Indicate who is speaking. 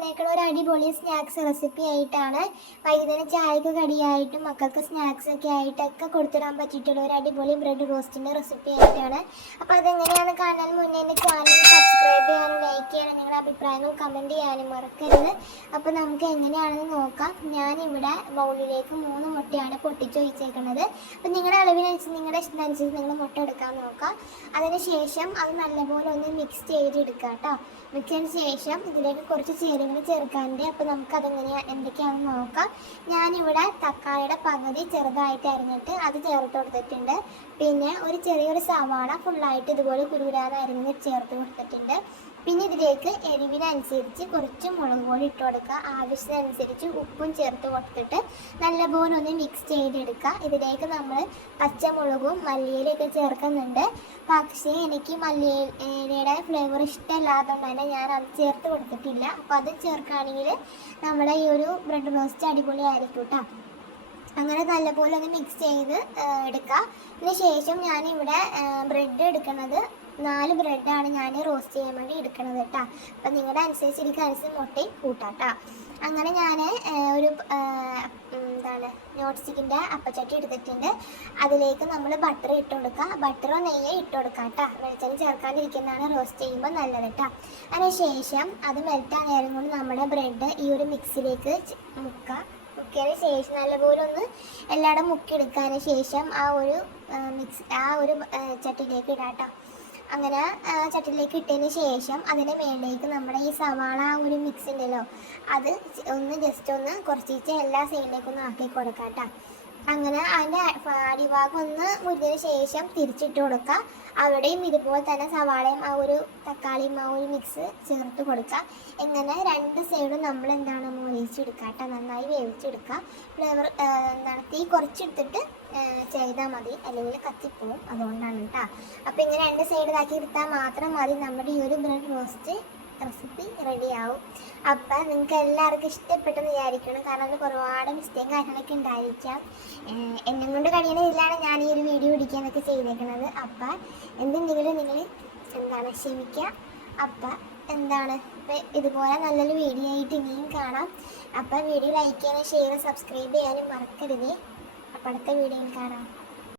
Speaker 1: വന്നേക്കുന്ന ഒരു അടിപൊളി സ്നാക്സ് റെസിപ്പി ആയിട്ടാണ് വൈകുന്നേരം ചായക്ക് കടിയായിട്ടും മക്കൾക്ക് സ്നാക്സ് ഒക്കെ ആയിട്ടൊക്കെ കൊടുത്തിടാൻ പറ്റിയിട്ടുള്ള ഒരു അടിപൊളി ബ്രെഡ് റോസ്റ്റിന്റെ റെസിപ്പി ആയിട്ടാണ്. അപ്പോൾ അതെങ്ങനെയാണ് കാണാൻ മുന്നേ എന്റെ ചാനൽ സബ്സ്ക്രൈബ് ചെയ്യാനും ലൈക്ക് ചെയ്യാനും അഭിപ്രായങ്ങൾ കമന്റ് ചെയ്യാനും മറക്കരുത്. അപ്പോൾ നമുക്ക് എങ്ങനെയാണെന്ന് നോക്കാം. ഞാനിവിടെ ബൗളിലേക്ക് മൂന്ന് മുട്ടയാണ് പൊട്ടിച്ച് ഒഴിച്ചേക്കുന്നത് അപ്പോൾ നിങ്ങളുടെ അളവിനനുസരിച്ച് നിങ്ങളുടെ ഇഷ്ടത്തിനനുസരിച്ച് നിങ്ങൾ മുട്ട എടുക്കാൻ നോക്കാം. അതിനുശേഷം അത് നല്ലപോലെ ഒന്ന് മിക്സ് ചെയ്തെടുക്കുക കേട്ടോ മിക്സ് ശേഷം ഇതിലേക്ക് കുറച്ച് ചേരുവകൾ ചേർക്കാനുണ്ട്. അപ്പോൾ നമുക്ക് അതെങ്ങനെയാണ് എന്തൊക്കെയാണെന്ന് നോക്കാം. ഞാനിവിടെ തക്കാളിയുടെ പകുതി ചെറുതായിട്ട് അരിഞ്ഞിട്ട് അത് ചേർത്ത് കൊടുത്തിട്ടുണ്ട്. പിന്നെ ഒരു ചെറിയൊരു സവാള ഫുള്ളായിട്ട് ഇതുപോലെ കുരുകുരാതെ അരിഞ്ഞ് ചേർത്ത് കൊടുത്തിട്ടുണ്ട്. പിന്നെ ഇതിലേക്ക് എരിവിനനുസരിച്ച് കുറച്ച് മുളക് പൊടി ഇട്ട് കൊടുക്കുക. ആവശ്യത്തിനനുസരിച്ച് ഉപ്പും ചേർത്ത് കൊടുത്തിട്ട് നല്ലപോലെ ഒന്ന് മിക്സ് ചെയ്തെടുക്കുക. ഇതിലേക്ക് നമ്മൾ പച്ചമുളകും മല്ലിയിലൊക്കെ ചേർക്കുന്നുണ്ട്. പക്ഷേ എനിക്ക് മല്ലിയിലയുടെ ഫ്ലേവർ ഇഷ്ടമല്ലാത്തതുകൊണ്ട് തന്നെ ഞാൻ അത് ചേർത്ത് കൊടുത്തിട്ടില്ല. അപ്പോൾ അത് ചേർക്കുകയാണെങ്കിൽ നമ്മുടെ ഈ ഒരു ബ്രെഡ് റോസ്റ്റ് അടിപൊളിയായിരിക്കും കേട്ടോ അങ്ങനെ നല്ലപോലെ ഒന്ന് മിക്സ് ചെയ്ത് എടുക്കുക അതിന് ശേഷം ഞാനിവിടെ ബ്രെഡ് എടുക്കുന്നത് നാല് ബ്രെഡാണ് ഞാൻ റോസ്റ്റ് ചെയ്യാൻ വേണ്ടി എടുക്കുന്നത് കേട്ടോ അപ്പം നിങ്ങളുടെ അനുസരിച്ച് എനിക്ക് അനുസരിച്ച് മുട്ടയും കൂട്ടാം കേട്ടോ അങ്ങനെ ഞാൻ ഒരു എന്താണ് നോട്ട് സ്റ്റിക്കിന്റെ അപ്പച്ചട്ടി എടുത്തിട്ടുണ്ട്. അതിലേക്ക് നമ്മൾ ബട്ടർ ഇട്ട് കൊടുക്കുക ബട്ടറോ നെയ്യോ ഇട്ട് കൊടുക്കാം കേട്ടോ വെളിച്ചെണ്ണ ചേർക്കാണ്ടിരിക്കുന്നതാണ് റോസ്റ്റ് ചെയ്യുമ്പോൾ നല്ലത് കേട്ടോ അതിന് ശേഷം അത് മെൽറ്റാൻ നേരം കൊണ്ട് നമ്മുടെ ബ്രെഡ് ഈ ഒരു മിക്സിലേക്ക് മുക്കുക മുക്കിയതിന് ശേഷം നല്ലപോലെ ഒന്ന് എല്ലായിടും മുക്കിയെടുക്കാതിന് ശേഷം ആ ഒരു മിക്സ് ആ ഒരു ചട്ടിയിലേക്ക് ഇടാം കേട്ടോ അങ്ങനെ ചട്ടിലേക്ക് ഇട്ടതിന് ശേഷം അതിന്റെ മേളിലേക്ക് നമ്മുടെ ഈ സവാള ആ ഒരു മിക്സ് ഉണ്ടല്ലോ അത് ഒന്ന് ജസ്റ്റ് ഒന്ന് കുറച്ചിട്ട് എല്ലാ സൈഡിലേക്കും ആക്കി കൊടുക്കാം കേട്ടോ അങ്ങനെ അതിന്റെ അടിഭാഗം ഒന്ന് മുരിഞ്ഞതിന് ശേഷം തിരിച്ചിട്ട് കൊടുക്കുക. അവിടെയും ഇതുപോലെ തന്നെ സവാളയും ആ ഒരു തക്കാളിയും ആ ഒരു മിക്സ് ചേർത്ത് കൊടുക്കുക. ഇങ്ങനെ രണ്ട് സൈഡും നമ്മൾ എന്താണ് മോലിച്ചെടുക്കുക കേട്ടോ. നന്നായി വേവിച്ചെടുക്കുക. ഫ്ലേവർ എന്താണ് തീ കുറച്ചെടുത്തിട്ട് ചെയ്താൽ മതി. അല്ലെങ്കിൽ കത്തിപ്പോവും. അതുകൊണ്ടാണ് കേട്ടോ. അപ്പോൾ ഇങ്ങനെ രണ്ട് സൈഡിലാക്കി എടുത്താൽ മാത്രം മതി. നമ്മുടെ ഈ ഒരു ബ്രെഡ് റോസ്റ്റ് റെസിപ്പി റെഡിയാവും അപ്പം നിങ്ങൾക്ക് എല്ലാവർക്കും ഇഷ്ടപ്പെട്ടെന്ന് വിചാരിക്കണം. കാരണം അതിൽ ഒരുപാട് മിസ്റ്റേക്ക് കാര്യങ്ങളൊക്കെ ഉണ്ടായിരിക്കാം എന്നും കൊണ്ട് കഴിയുന്ന ഇതിലാണ് ഞാൻ ഈ ഒരു വീഡിയോ പിടിക്കാനൊക്കെ ചെയ്തേക്കുന്നത് അപ്പം എന്തുണ്ടെങ്കിലും നിങ്ങൾ എന്താണ് ക്ഷമിക്കുക അപ്പം എന്താണ്? ഇതുപോലെ നല്ലൊരു വീഡിയോ ആയിട്ട് ഇനിയും കാണാം. അപ്പം വീഡിയോ ലൈക്ക് ചെയ്യാനും ഷെയർ സബ്സ്ക്രൈബ് ചെയ്യാനും മറക്കരുതേ. അപ്പം അടുത്ത വീഡിയോയിൽ കാണാം.